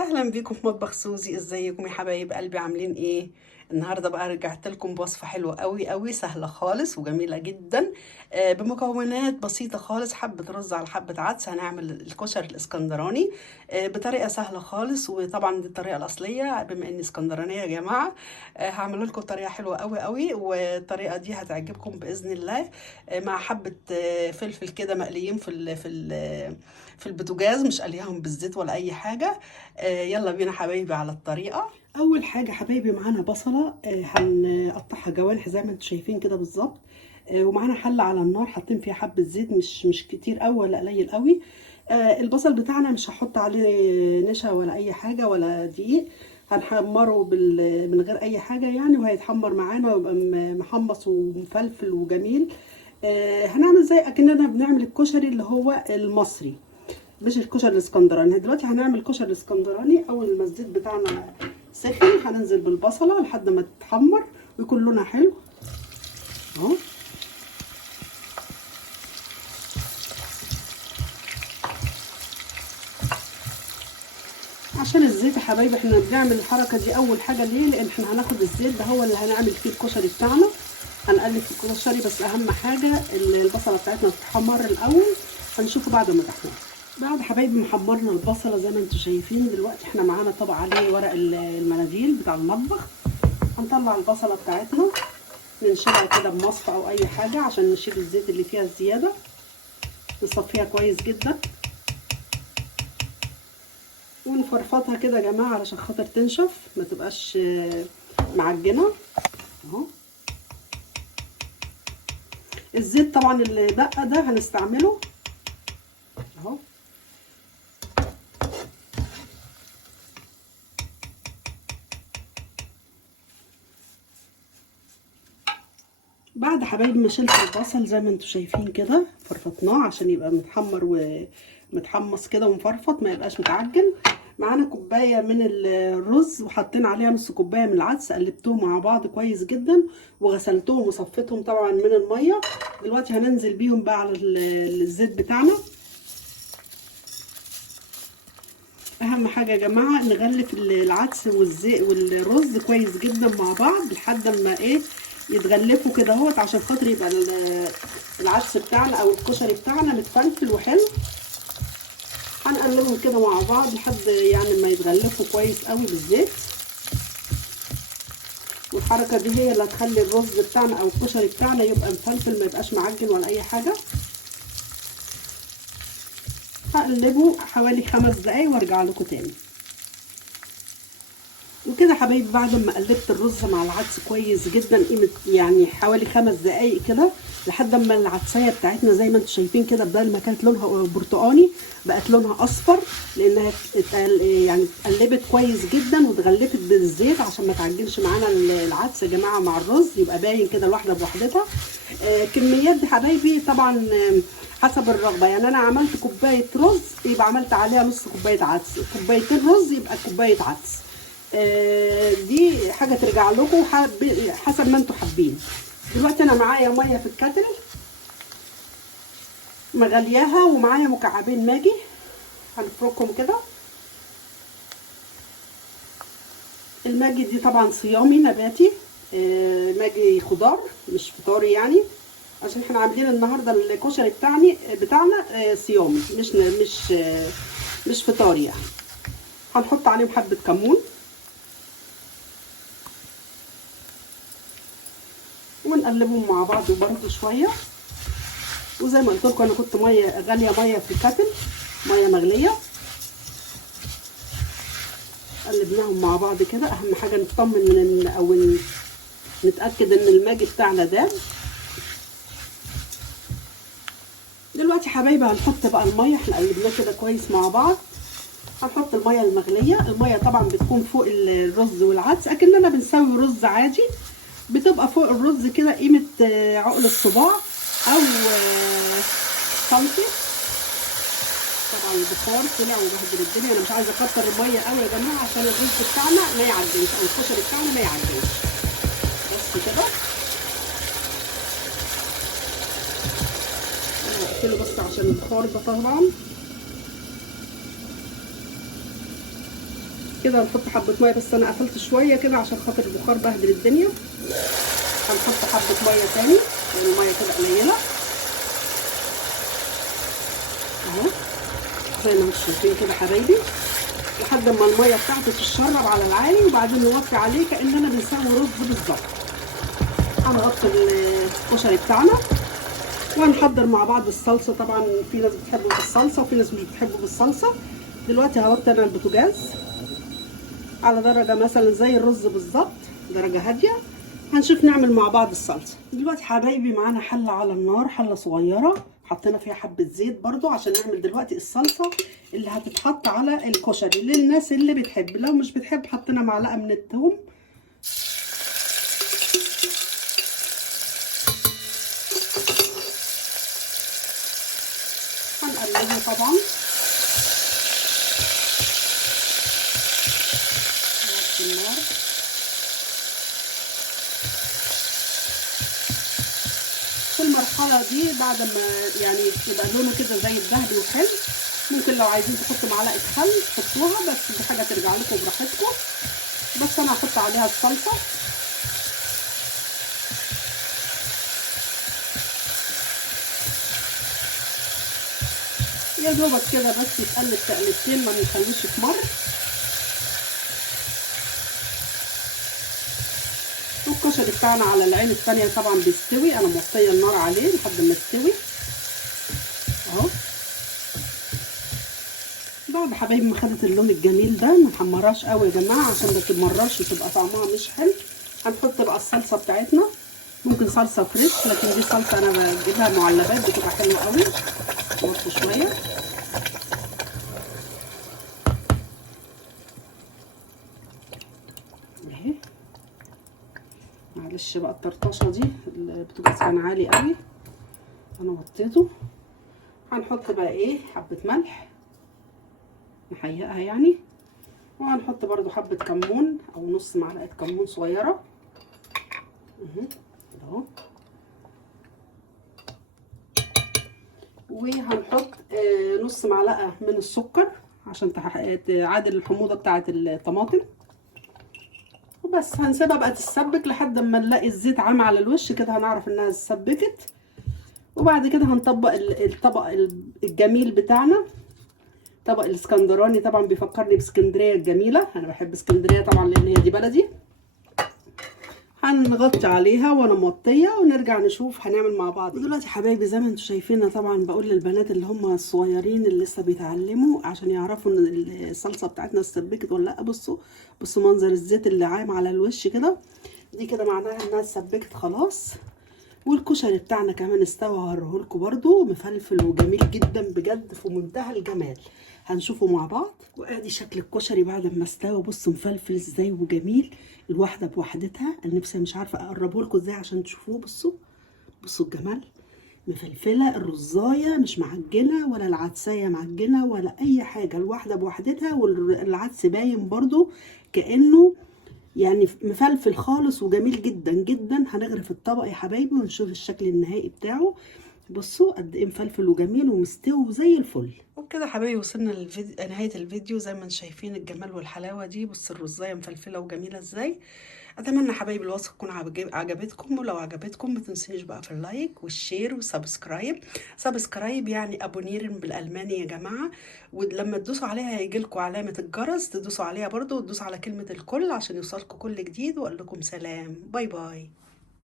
اهلا بيكم في مطبخ سوزي. ازيكم يا حبايب قلبي؟ عاملين ايه؟ النهارده بقى رجعت لكم بوصفه حلوه قوي قوي، سهله خالص وجميله جدا. بمكونات بسيطه خالص، حبه رز على حبه عدس. هنعمل الكشري الاسكندراني بطريقه سهله خالص، وطبعا دي الطريقه الاصليه بما اني اسكندرانيه يا جماعه. هعمل لكم طريقه حلوه قوي قوي، والطريقه دي هتعجبكم باذن الله. مع حبه فلفل كده مقليين في البوتاجاز، مش قليهم بالزيت ولا اي حاجه. يلا بينا حبايبي على الطريقة. أول حاجة حبايبي معانا بصلة، هنقطعها جوانح زي ما انتم شايفين كده بالظبط. ومعانا حلة على النار حاطين فيها حبة زيت، مش كتير قوي ولا قليل قوي. البصل بتاعنا مش هحط عليه نشا ولا أي حاجة ولا دقيق. هنحمره من غير أي حاجة يعني، وهيتحمر معانا ويبقى محمص ومفلفل وجميل. هنعمل زي أكننا بنعمل الكشري اللي هو المصري، مش الكشري الاسكندراني. دلوقتي هنعمل كشري الاسكندراني. اول ما الزيت بتاعنا سخن هننزل بالبصله لحد ما تتحمر ويكون لونها حلو اهو. عشان الزيت يا حبايبي احنا بنعمل الحركه دي اول حاجه ليه؟ لان احنا هناخد الزيت ده هو اللي هنعمل فيه الكشري بتاعنا. هنقلب في الكشري، بس اهم حاجه البصله بتاعتنا تتحمر الاول. هنشوفه بعد ما تحمر. بعد حبايبي محمرنا البصله زي ما انتم شايفين. دلوقتي احنا معانا طبق عليه ورق المناديل بتاع المطبخ. هنطلع البصله بتاعتنا ننشلها كده بمصفى او اي حاجه عشان نشيل الزيت اللي فيها الزياده. نصفيها كويس جدا ونفرفطها كده يا جماعه علشان خاطر تنشف، ما تبقاش معجنه اهو. الزيت طبعا اللي بقى ده هنستعمله اهو. بعد حبايبي ما شلت البصل زي ما انتم شايفين كده، فرفطناه عشان يبقى متحمر ومتحمص كده ومفرفط، ما يبقاش متعجن. معانا كوبايه من الرز وحطينا عليها نص كوبايه من العدس، قلبتهم مع بعض كويس جدا وغسلتهم وصفيتهم طبعا من الميه. دلوقتي هننزل بيهم بقى على الزيت بتاعنا. اهم حاجه يا جماعه نغلف العدس والرز كويس جدا مع بعض لحد ما يتغلفوا كده اهوت، عشان خاطر يبقى العدس بتاعنا او الكشري بتاعنا متفلفل وحلو. هنقلبهم كده مع بعض لحد يعني ما يتغلفوا كويس قوي بالزيت. والحركه دي هي اللي هتخلي الرز بتاعنا او الكشري بتاعنا يبقى مفلفل، ما يبقاش معجن ولا اي حاجه. هقلبه حوالي 5 دقايق وارجع لكم تاني. وكده حبايبي بعد ما قلبت الرز مع العدس كويس جدا قيمه يعني حوالي 5 دقايق كده، لحد ما العدسيه بتاعتنا زي ما انتم شايفين كده بدل ما كانت لونها برتقاني بقت لونها اصفر، لانها يعني اتقلبت كويس جدا واتغلفت بالزيت عشان ما تعجنش معانا العدس يا جماعه مع الرز، يبقى باين كده الواحده بوحدتها. كميات دي حبايبي طبعا حسب الرغبه. يعني انا عملت كوبايه رز يبقى عملت عليها نص كوبايه عدس، كوبايتين رز يبقى كوبايه عدس. دي حاجه ترجع لكم حسب ما انتم حابين. دلوقتي انا معايا ميه في الكاتل مغلياها، ومعايا مكعبين ماجي هنفركهم كده. الماجي دي طبعا صيامي نباتي، ماجي خضار مش فطاري يعني، عشان احنا عاملين النهارده الكشري بتاعنا صيامي مش فطاري يعني. هنحط عليهم حبه كمون ونقلبهم مع بعض برضه شويه. وزي ما قلت لكم انا كنت غاليه ميه في الكاتل، ميه مغليه. قلبناهم مع بعض كده. اهم حاجه نطمن او نتاكد ان الماجي بتاعنا داب. دلوقتي حبايبي هنحط بقى الميه، احنا قلبناه كده كويس مع بعض. هنحط الميه المغليه. الميه طبعا بتكون فوق الرز والعدس، اكننا بنسوي رز عادي، بتبقى فوق الرز كده قيمه عقل الصباع او سنتي. طبعا البخار طلع وبهدل الدنيا. انا مش عايزه اكتر الميه قوي يا جماعه عشان الرز بتاعنا ما يعجنش او الكشري بتاعنا ما يعجنش. بس كده هقفله بس عشان البخار ده طبعا. كده هنحط حبه ميه، بس انا قفلت شويه كده عشان خاطر البخار بهدل الدنيا. هنحط حبه ميه تاني، يعني الميه كده قليله اهو زي ما انتم شايفين كده حبايبي، لحد ما الميه بتاعته تتشرب على العالي، وبعدين نوطي عليه كاننا بنسوي رز بالظبط. هنغطي الكشري بتاعنا وهنحضر مع بعض الصلصه. طبعا في ناس بتحبه بالصلصه وفي ناس مش بتحبه بالصلصه. دلوقتي هوطي انا البوتاجاز على درجه مثلا زي الرز بالظبط، درجه هاديه. هنشوف نعمل مع بعض الصلصه. دلوقتي حبايبي معانا حله على النار، حله صغيره حطينا فيها حبه زيت برضو عشان نعمل دلوقتي الصلصه اللي هتتحط على الكشري للناس اللي بتحب. لو مش بتحب حطينا معلقه من الثوم، هنقلبها طبعا في النار. في المرحله دي بعد ما يعني يبقى لونه كده زي الذهبي وحلو، ممكن لو عايزين تحطوا معلقه خل تحطوها، بس دي حاجه ترجع لكم براحتكم. بس انا هحط عليها الصلصه يا دوبك كده، بس يتقلب تقلبتين ما نخليش يحمر. والكشري بتاعنا على العين الثانيه طبعا بيستوي، انا موطيه النار عليه لحد ما يستوي اهو. بعد حبايبي ما خدت اللون الجميل ده، ما نحمرهاش قوي يا جماعه عشان ما تتمررش وتبقى طعمها مش حلو. هنحط بقى الصلصه بتاعتنا، ممكن صلصه فريش، لكن دي صلصه انا بجيبها معلبات بتبقى حلوه قوي. نحط شويه اهي. معلش بقى الطرطشه دي البوتاجاز كان عالي قوي انا وطيته. هنحط بقى ايه حبه ملح نحيقها يعني، وهنحط برضو حبه كمون او نص معلقه كمون صغيره اهو. وهنحط نص معلقه من السكر عشان تعادل الحموضه بتاعه الطماطم، وبس. هنسيبها بقى تتسبك لحد ما نلاقي الزيت عام على الوش كده، هنعرف انها اتسبكت. وبعد كده هنطبق الطبق الجميل بتاعنا، طبق الاسكندراني. طبعا بيفكرني باسكندريه الجميله، انا بحب اسكندريه طبعا لان هي دي بلدي. هنغطي عليها وانا موطيه ونرجع نشوف هنعمل مع بعض. دلوقتي حبايبي زي ما انتم شايفين، طبعا بقول للبنات اللي هم الصغيرين اللي لسه بيتعلموا عشان يعرفوا ان الصلصه بتاعتنا اتسبكت ولا لا. بصوا منظر الزيت اللي عايم على الوش كده، دي كده معناها انها اتسبكت خلاص. والكشري بتاعنا كمان استوى، هوريهولكم برضو مفلفل وجميل جدا بجد في منتهى الجمال. هنشوفه مع بعض. وادي شكل الكشري بعد ما استوى، بصوا مفلفل ازاي وجميل، الواحده بوحدتها. انا نفسي مش عارفه اقربه لكم ازاي عشان تشوفوه. بصوا الجمال، مفلفله الرزايه مش معجنه ولا العدسايه معجنه ولا اي حاجه، الواحده بوحدتها. والعدس باين برضو كانه يعني مفلفل خالص وجميل جدا جدا. هنغرف الطبق يا حبايبي ونشوف الشكل النهائي بتاعه. بصوا قد ايه مفلفل وجميل ومستوي زي الفل. وبكده حبايبي وصلنا نهايه الفيديو. زي ما انتم شايفين الجمال والحلاوه دي، بص الرزايه مفلفله وجميله ازاي. اتمنى حبايبي الوصفه تكون عجبتكم، ولو عجبتكم ما تنسونيش بقى في اللايك والشير والسبسكرايب. سبسكرايب يعني ابونيرن بالالماني يا جماعه، ولما تدوسوا عليها هيجي لكم علامه الجرس، تدوسوا عليها برضو وتدوسوا على كلمه الكل عشان يوصلكم كل جديد. واقول لكم سلام، باي باي.